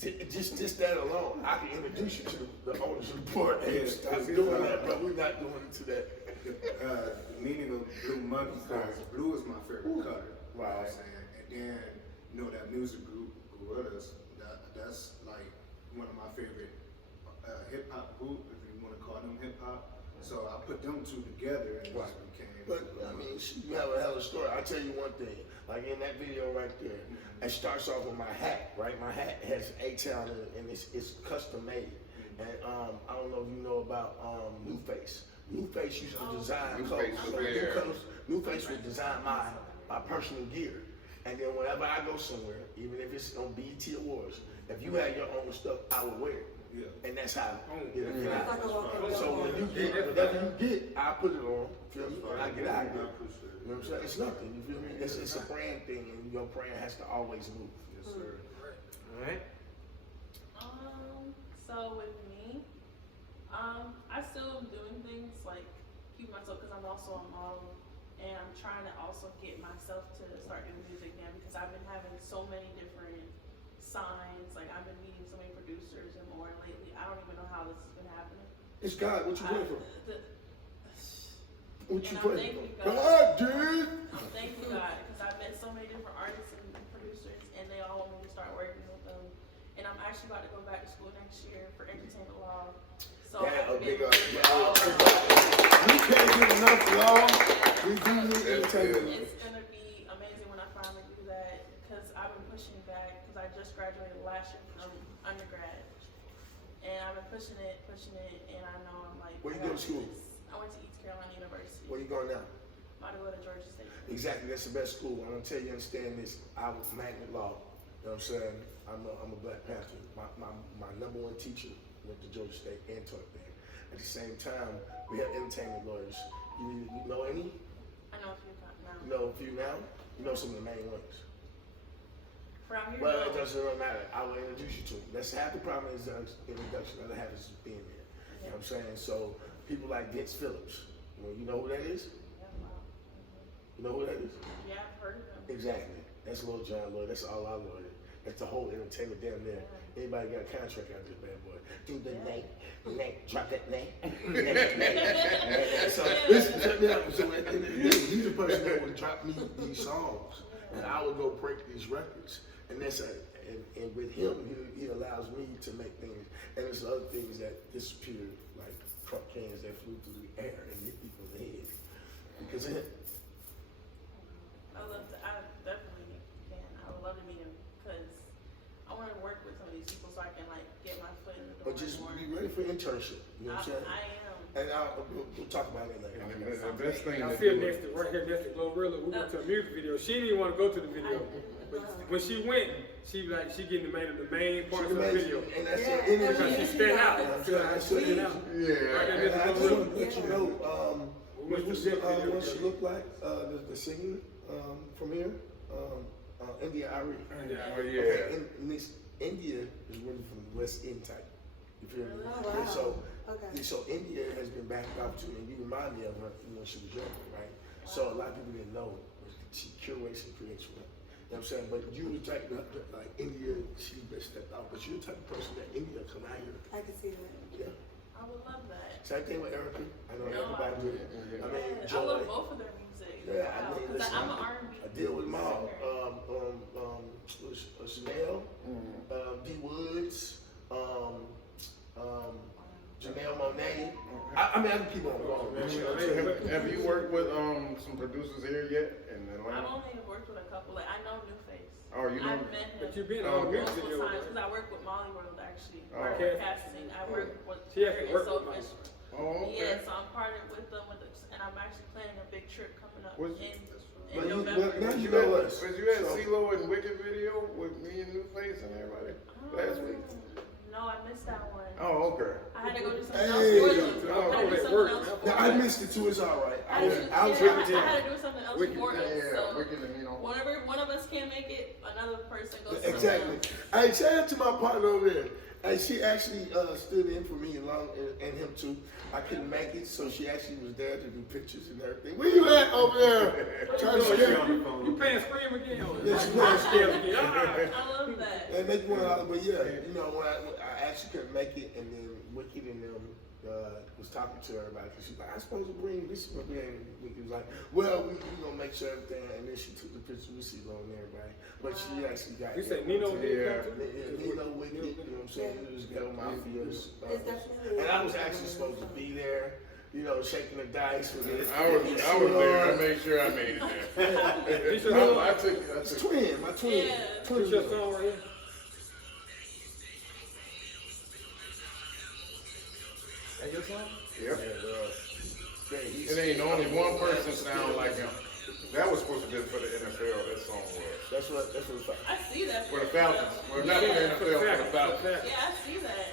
just that alone, I can introduce you to the owners of the Bored Apes. Stop doing that, but we're not doing it today. The meaning of Blue Monkey, because blue is my favorite color. You know what I'm Right. saying? And then, you know, that music group, Gorillaz, that's like one of my favorite hip hop group, if you want to call them hip hop. So I put them 2 together and it Right. just became. But I mean, you have a hell of a story. I'll tell you one thing. Like in that video right there, it starts off with my hat, right? My hat has A-Town in it, and it's custom made. And I don't know if you know about New Face. New Face used to design New clothes. Face was So there. New Face would design my personal gear. And then whenever I go somewhere, even if it's on BET Awards, if you had your own stuff, I would wear it. Yeah. And that's how. Yeah. It's like a walk-in So when you billboard. get whatever you get, I put it on. Feel me? And I get out of I it. appreciate it. You know what I'm saying? It's nothing. You feel me? It's a brand thing, and your brand has to always move. Yes, sir. All right. So with me, I still am doing things like keep myself, because I'm also a model, and I'm trying to also get myself to start doing music again, because I've been having so many different signs, like I've been meeting so many producers and more lately. I don't even know how this has been happening. It's God. What you praying for? What you And I'm praying thanking for? God. God, dude. I'm thanking God, because I've met so many different artists and producers, and they all want me to start working with them. And I'm actually about to go back to school next year for entertainment law. So Yeah, I a can big be up. able to We can't get enough, y'all. We do need entertainment. It's gonna be amazing when I finally do that, because I've been pushing back, because I just graduated last year from undergrad. And I've been pushing it, and I know I'm like, Where you I go to got school? this. I went to East Carolina University. Where you going now? I'm about to go to Georgia State. Exactly, that's the best school. I'm gonna tell you, understand this. I was magnet law. You know what I'm saying? I'm a Black Panther. My number one teacher went to Georgia State and taught there. At the same time, we have entertainment lawyers. You know any? I know a few now. You know a few now? You know some of the main ones. From here, Well, it no. doesn't matter. I will introduce you to them. That's half the problem is the introduction. The other half is being there. You know what I'm saying? So people like Vince Phillips. You know who that is? Yeah, wow. You know who that is? Yeah, I've heard of them. Exactly. That's Lil Jon Lloyd. That's all I lawyer. That's the whole entertainment damn there. Anybody got a contract out this bad boy? Do the name, drop that name. So listen, check me out. So at the end of the day, he's the person that would drop me these songs, and I would go break these records. And that's and with him, he allows me to make things. And there's other things that disappear, like Trump cans that flew through the air and hit people in the head. Because of him. I definitely can. I would love to meet him, because I want to work with some of these people so I can like get my foot in the door. But just more. be ready for internship. You know what I'm saying? I am. And we'll talk about it later. And the best thing I to see her do next to, right here next to Glorilla. We went to a music video. She didn't even want to go to the video. But when she went, she getting the main part of the video. And that's Yeah, the Because energy. she stand out. Yeah, I feel like she stand out. Yeah. Right there And next I to just Glorilla. want to let you know, what she Yeah. looked like, the singer from here, India Ari. Oh, Okay, yeah. and this India is really from the West End type. You feel me? Oh, wow. And so, Okay. so India has been backed up too, and you remind me of her when she was younger, right? So a lot of people didn't know she curates and creates for her. You know what I'm saying? But you the type of, like India, she stepped out, but you're the type of person that India come out here. I can see that. Yeah. I would love that. Same thing with Erica. I know No, everybody do it. I mean, Yeah, I Joy. love both of their music. Yeah, I Wow. mean, 'Cause listen, I'm an R&B. I deal with them all. singer. Chanel, D Woods, Janelle Monáe. I mean, I can keep on going. But you know what I'm saying? Have you worked with some producers here yet in I've Atlanta? only worked with a couple. Like I know New Face. Oh, you know. I've met him But you've been on the music multiple video. times because I work with Molly World actually. Oh. Part Okay. of casting. I work with She actually and worked with Soulfish. Oh, okay. Yeah, so I'm partnered with them and I'm actually planning a big trip coming up Was- in But you- November. but now you You know had, us. but you had So- CeeLo and Wicked video with me and New Face and everybody last week. No, I missed that one. Oh, okay. I had to go do something Hey. else for them. Oh, I had to do that something worked. else for Now, I them. missed it too. It's all right. I I was had with to them. do something else Wicked, for us. Yeah, So Wicked and you know. whenever one of us can't make it, another person goes. Exactly. Hey, shout out to my partner over there. And she actually stood in for me and him too. I couldn't make it, so she actually was there to do pictures and everything. Where you at over there? Trying to scare me. You playing Scream again? Yeah, she playing Scream again. Ah. I love that. And make one out, but yeah, you know, when I actually couldn't make it, and then Wicked and them was talking to everybody because she's like, I'm supposed to bring this up there, and Wicked was like, well, we gonna make sure everything, and then she took the picture with CeeLo and everybody, but she actually got. You say Nino did Yeah. come too? Yeah, Nino Wicked, you know what I'm saying? It was Ghetto Mafias. It's definitely. And I was actually supposed to be there, you know, shaking the dice with it. I was there. I made sure I made it there. This your song? I took It's twin, my twin. Yeah. Twin. This your song right here? That your song? Yep. Yeah, he's- It ain't only one person sound like him. That was supposed to be for the NFL. That song was That's what it's like. I see that. for the Falcons. Well, not for the NFL, for the Falcons. Yeah, I see that.